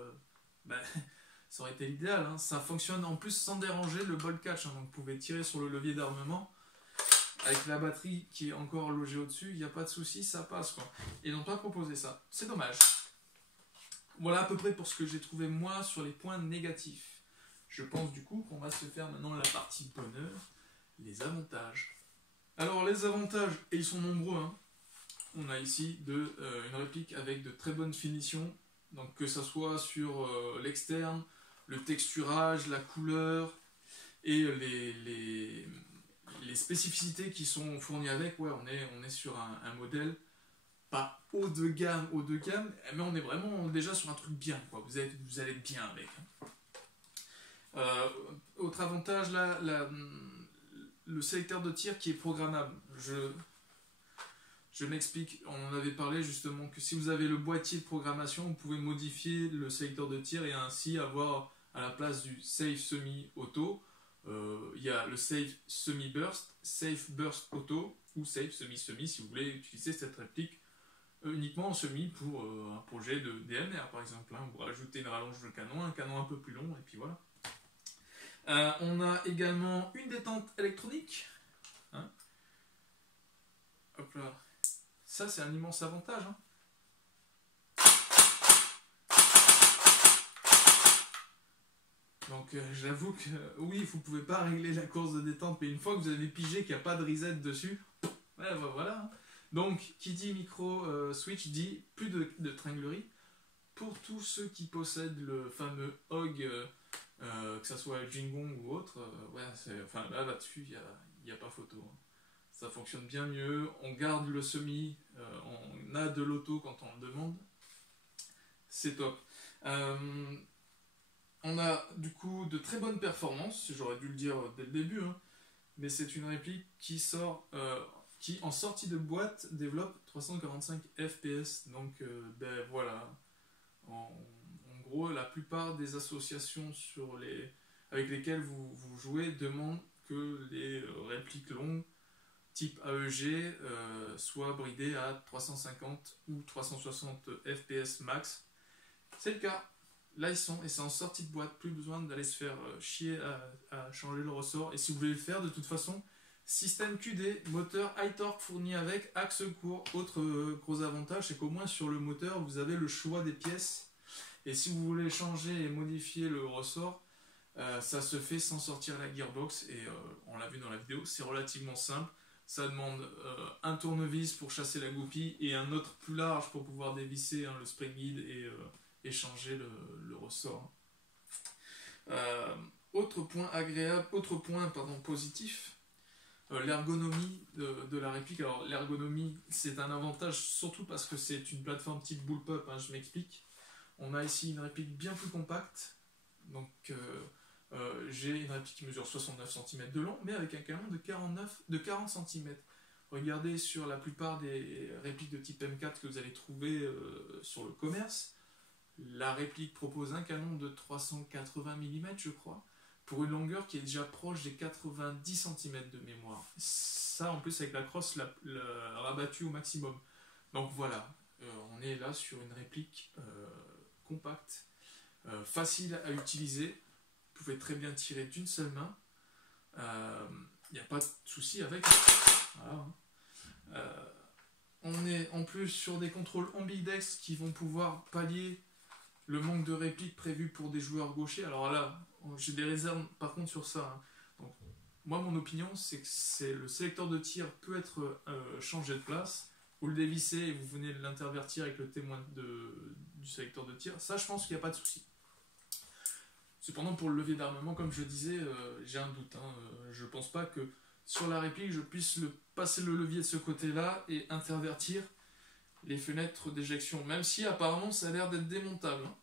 ça aurait été l'idéal, ça fonctionne en plus sans déranger le bolt catch, donc vous pouvez tirer sur le levier d'armement. Avec la batterie qui est encore logée au-dessus, il n'y a pas de souci, ça passe quoi. Et ils n'ont pas proposé ça, c'est dommage. Voilà à peu près pour ce que j'ai trouvé moi sur les points négatifs. Je pense du coup qu'on va se faire maintenant la partie bonheur, les avantages. Alors les avantages, et ils sont nombreux, on a ici une réplique avec de très bonnes finitions, donc que ce soit sur l'externe, le texturage, la couleur et les spécificités qui sont fournies avec, on est sur un modèle pas haut de gamme, mais on est vraiment déjà sur un truc bien, quoi. Vous allez être bien avec. Autre avantage, là, le sélecteur de tir qui est programmable. Je m'explique, on en avait parlé justement que si vous avez le boîtier de programmation, vous pouvez modifier le sélecteur de tir et ainsi avoir à la place du safe semi-auto, il y a le safe semi-burst, safe burst auto ou safe semi-semi si vous voulez utiliser cette réplique uniquement en semi pour un projet de DMR par exemple. Hein, vous rajoutez une rallonge de canon, un canon un peu plus long et puis voilà. On a également une détente électronique. Hein. Hop là. Ça, c'est un immense avantage. Hein. Donc, j'avoue que oui, vous pouvez pas régler la course de détente, mais une fois que vous avez pigé qu'il n'y a pas de reset dessus, ouais, voilà. Hein. Donc, qui dit micro switch dit plus de tringlerie. Pour tous ceux qui possèdent le fameux HOG, que ce soit Jingong ou autre, ouais, enfin, là-dessus, il n'y a pas photo. Hein. Ça fonctionne bien mieux, on garde le semi, on a de l'auto quand on le demande, c'est top. On a du coup de très bonnes performances, j'aurais dû le dire dès le début, hein, mais c'est une réplique qui qui en sortie de boîte développe 345 FPS, donc ben voilà, en gros la plupart des associations avec lesquelles vous jouez demandent que les répliques longues type AEG soit bridé à 350 ou 360 FPS max. C'est le cas. Là ils sont, et c'est en sortie de boîte, plus besoin d'aller se faire chier à changer le ressort. Et si vous voulez le faire, de toute façon, système QD, moteur high torque fourni avec, axe court. Autre gros avantage, c'est qu'au moins sur le moteur, vous avez le choix des pièces. Et si vous voulez changer et modifier le ressort, ça se fait sans sortir la gearbox. Et on l'a vu dans la vidéo, c'est relativement simple. Ça demande un tournevis pour chasser la goupille et un autre plus large pour pouvoir dévisser le spring guide et changer le ressort. Autre point positif, l'ergonomie de la réplique. Alors l'ergonomie, c'est un avantage surtout parce que c'est une plateforme type bullpup, hein, je m'explique. On a ici une réplique bien plus compacte, donc j'ai une réplique qui mesure 69 cm de long, mais avec un canon de 40 cm. Regardez sur la plupart des répliques de type M4 que vous allez trouver sur le commerce, la réplique propose un canon de 380 mm, je crois, pour une longueur qui est déjà proche des 90 cm de mémoire. Ça, en plus, avec la crosse rabattue au maximum. Donc voilà, on est là sur une réplique compacte, facile à utiliser. Vous pouvez très bien tirer d'une seule main. Il n'y a pas de souci avec. Voilà. On est en plus sur des contrôles ambidex qui vont pouvoir pallier le manque de réplique prévu pour des joueurs gauchers. Alors là, j'ai des réserves par contre sur ça. Hein. Donc, moi, mon opinion, c'est que le sélecteur de tir peut être changé de place. Vous le dévissez et vous venez l'intervertir avec le témoin du sélecteur de tir. Ça, je pense qu'il n'y a pas de souci. Cependant, pour le levier d'armement, comme je disais, j'ai un doute. Hein. Je ne pense pas que sur la réplique, je puisse passer le levier de ce côté-là et intervertir les fenêtres d'éjection. Même si apparemment ça a l'air d'être démontable. Hein.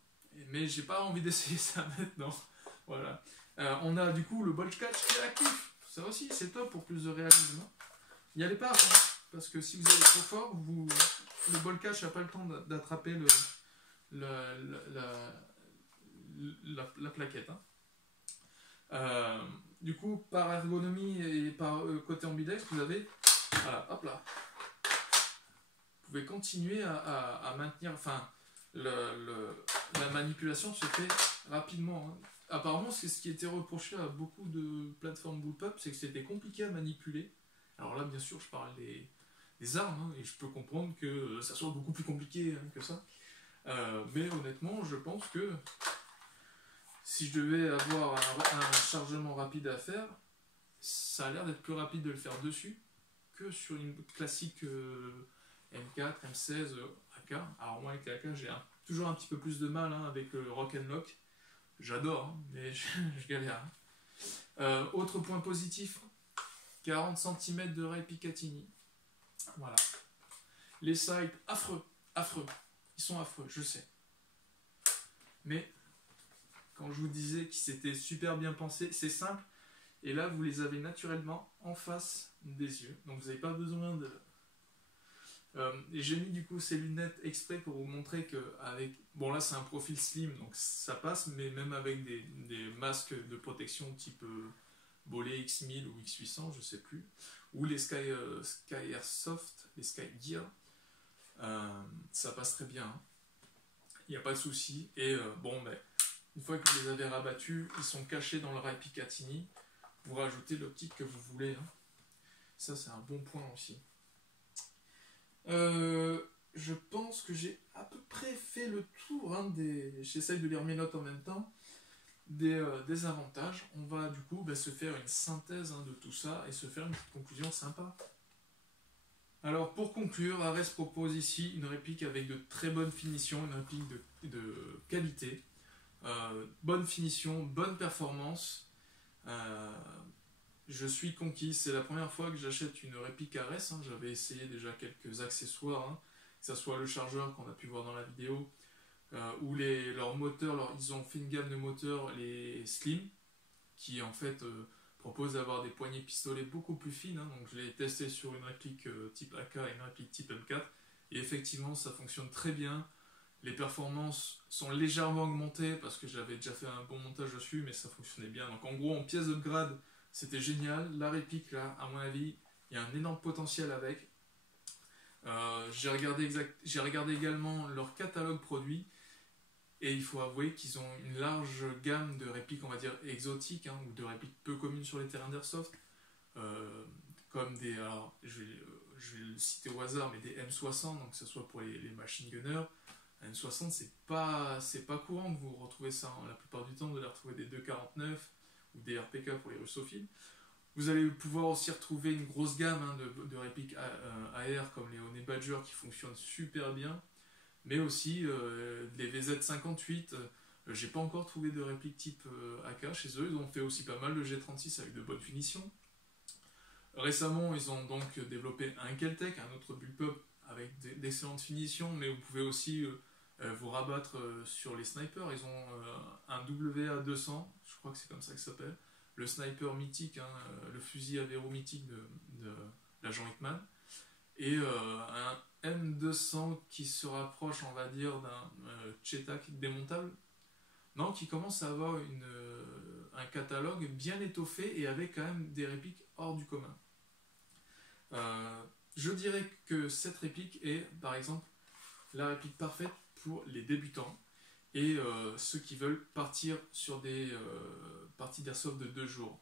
Mais j'ai pas envie d'essayer ça maintenant. Voilà. On a du coup le bolt catch qui est actif. Ça aussi, c'est top pour plus de réalisme. Hein. N'y allez pas, hein, parce que si vous allez trop fort, le bolt catch n'a pas le temps d'attraper la plaquette. Hein. Du coup, par ergonomie et par côté ambidex, vous avez, voilà, hop là, vous pouvez continuer à maintenir, enfin, la manipulation se fait rapidement. Hein. Apparemment, c'est ce qui était reproché à beaucoup de plateformes bullpup, c'est que c'était compliqué à manipuler. Alors là, bien sûr, je parle des armes, hein, et je peux comprendre que ça soit beaucoup plus compliqué hein, que ça. Mais honnêtement, je pense que si je devais avoir un chargement rapide à faire, ça a l'air d'être plus rapide de le faire dessus que sur une classique M4, M16, AK. Alors moi avec la AK, j'ai toujours un petit peu plus de mal hein, avec le Rock and Lock. J'adore, hein, mais je galère. Hein. Autre point positif, 40 cm de rail Picatinny. Voilà. Les sides, affreux, affreux. Ils sont affreux, je sais. Mais, quand je vous disais que c'était super bien pensé, c'est simple. Et là, vous les avez naturellement en face des yeux. Donc, vous n'avez pas besoin de... et j'ai mis du coup ces lunettes exprès pour vous montrer que avec... Bon là c'est un profil slim donc ça passe, mais même avec des masques de protection type Bollé X1000 ou X800, je sais plus, ou les Sky Airsoft, les Sky Gear, ça passe très bien, hein. Il n'y a pas de souci. Et bon ben, une fois que vous les avez rabattus, ils sont cachés dans le rail Picatinny, vous rajoutez l'optique que vous voulez, hein. Ça c'est un bon point aussi. Je pense que j'ai à peu près fait le tour, hein, j'essaye de lire mes notes en même temps, des avantages. On va du coup se faire une synthèse, hein, de tout ça et se faire une petite conclusion sympa. Alors pour conclure, Ares propose ici une réplique avec de très bonnes finitions, une réplique de qualité, bonne finition, bonne performance. Je suis conquis, c'est la première fois que j'achète une réplique Ares, hein. J'avais essayé déjà quelques accessoires, hein, que ce soit le chargeur qu'on a pu voir dans la vidéo, ou leurs moteurs, ils ont fait une gamme de moteurs, les Slim, qui en fait proposent d'avoir des poignées pistolets beaucoup plus fines, hein. Donc je l'ai testé sur une réplique type AK et une réplique type M4, et effectivement ça fonctionne très bien. Les performances sont légèrement augmentées parce que j'avais déjà fait un bon montage dessus, mais ça fonctionnait bien. Donc en gros en pièce d'upgrade, c'était génial. La réplique, là, à mon avis, il y a un énorme potentiel avec. J'ai regardé également leur catalogue produit. Et il faut avouer qu'ils ont une large gamme de répliques, on va dire, exotiques, hein, ou de répliques peu communes sur les terrains d'airsoft. Comme des... Alors, je vais le citer au hasard, mais des M60, donc que ce soit pour les machine gunners. M60, c'est pas courant que vous retrouvez ça, hein. La plupart du temps, vous allez retrouver des 2,49 ou des RPK pour les russophiles. Vous allez pouvoir aussi retrouver une grosse gamme, hein, de répliques AR comme les Honey Badger qui fonctionnent super bien, mais aussi les VZ58. J'ai pas encore trouvé de réplique type AK chez eux. Ils ont fait aussi pas mal de G36 avec de bonnes finitions. Récemment, ils ont donc développé un Keltec, un autre bullpup avec d'excellentes finitions, mais vous pouvez aussi vous rabattre sur les snipers. Ils ont un WA200, je crois que c'est comme ça que ça s'appelle, le sniper mythique, hein, le fusil à verrou mythique de l'agent Hitman, et un M200 qui se rapproche, on va dire, d'un Chetak démontable, non, qui commence à avoir un catalogue bien étoffé et avec quand même des répliques hors du commun. Je dirais que cette réplique est, par exemple, la réplique parfaite pour les débutants et ceux qui veulent partir sur des parties d'airsoft de 2 jours.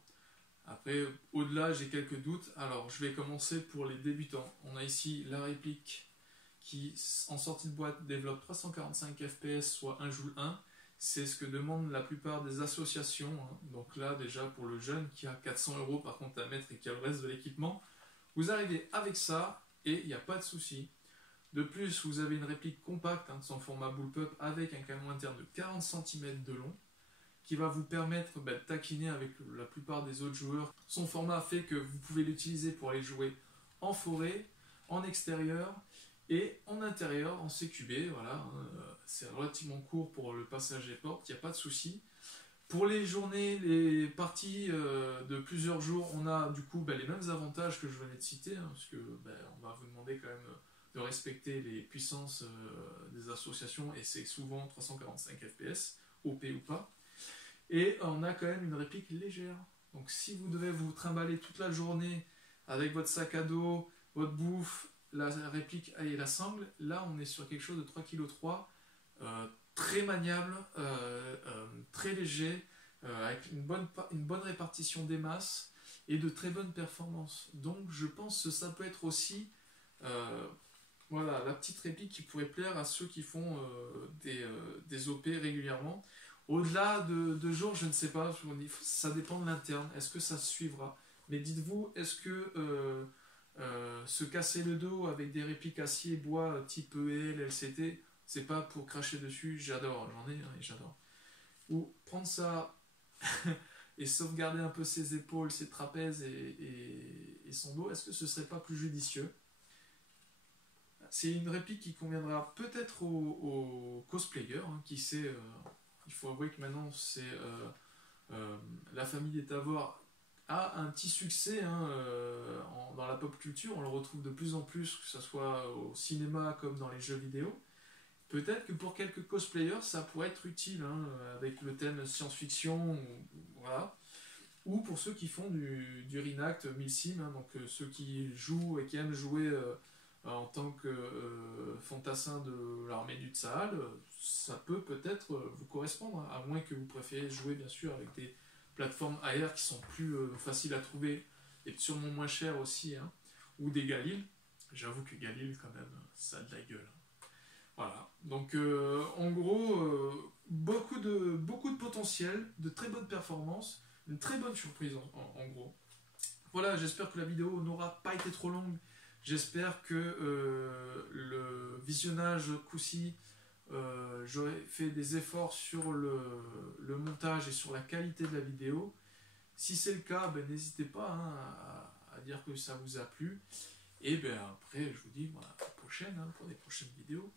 Après, au-delà, j'ai quelques doutes. Alors, je vais commencer pour les débutants. On a ici la réplique qui, en sortie de boîte, développe 345 fps, soit 1 joule 1. C'est ce que demandent la plupart des associations, hein. Donc là, déjà, pour le jeune qui a 400 € par contre à mettre et qui a le reste de l'équipement, vous arrivez avec ça et il n'y a pas de souci. De plus, vous avez une réplique compacte, hein, de son format bullpup avec un canon interne de 40 cm de long qui va vous permettre de taquiner avec la plupart des autres joueurs. Son format fait que vous pouvez l'utiliser pour aller jouer en forêt, en extérieur et en intérieur, en CQB. Voilà, hein, c'est relativement court pour le passage des portes, il n'y a pas de souci. Pour les journées, les parties de plusieurs jours, on a du coup les mêmes avantages que je venais de citer, hein, parce que on va vous demander quand même de respecter les puissances des associations, et c'est souvent 345 fps, OP ou pas. Et on a quand même une réplique légère. Donc si vous devez vous trimballer toute la journée avec votre sac à dos, votre bouffe, la réplique et la sangle, là on est sur quelque chose de 3,3 kg, très maniable, très léger, avec une bonne répartition des masses et de très bonnes performances. Donc je pense que ça peut être aussi voilà, la petite réplique qui pourrait plaire à ceux qui font des OP régulièrement. Au-delà de 2 jours, je ne sais pas, ça dépend de l'interne, est-ce que ça se suivra? Mais dites-vous, est-ce que se casser le dos avec des répliques acier bois type EL, LCT, c'est pas pour cracher dessus? J'adore, j'en ai, hein, et j'adore. Ou prendre ça et sauvegarder un peu ses épaules, ses trapèzes et son dos, est-ce que ce serait pas plus judicieux? c'est une réplique qui conviendra peut-être aux cosplayers, hein, qui sait, il faut avouer que maintenant la famille des Tavor a un petit succès, hein, dans la pop culture, on le retrouve de plus en plus, que ce soit au cinéma comme dans les jeux vidéo. Peut-être que pour quelques cosplayers, ça pourrait être utile, hein, avec le thème science-fiction, voilà. Ou pour ceux qui font du reenact milsim, hein, donc ceux qui jouent et qui aiment jouer en tant que fantassin de l'armée du Tsahal, ça peut peut-être vous correspondre, hein, à moins que vous préfériez jouer bien sûr avec des plateformes AR qui sont plus faciles à trouver et sûrement moins chères aussi, hein, ou des Galil. J'avoue que Galil, quand même, ça a de la gueule. Voilà, donc en gros, beaucoup de potentiel, de très bonnes performances, une très bonne surprise en gros. Voilà, j'espère que la vidéo n'aura pas été trop longue. J'espère que le visionnage coup-ci, j'aurai fait des efforts sur le montage et sur la qualité de la vidéo. Si c'est le cas, ben, n'hésitez pas, hein, à dire que ça vous a plu. Et ben, après, je vous dis, voilà, à la prochaine, hein, pour des prochaines vidéos.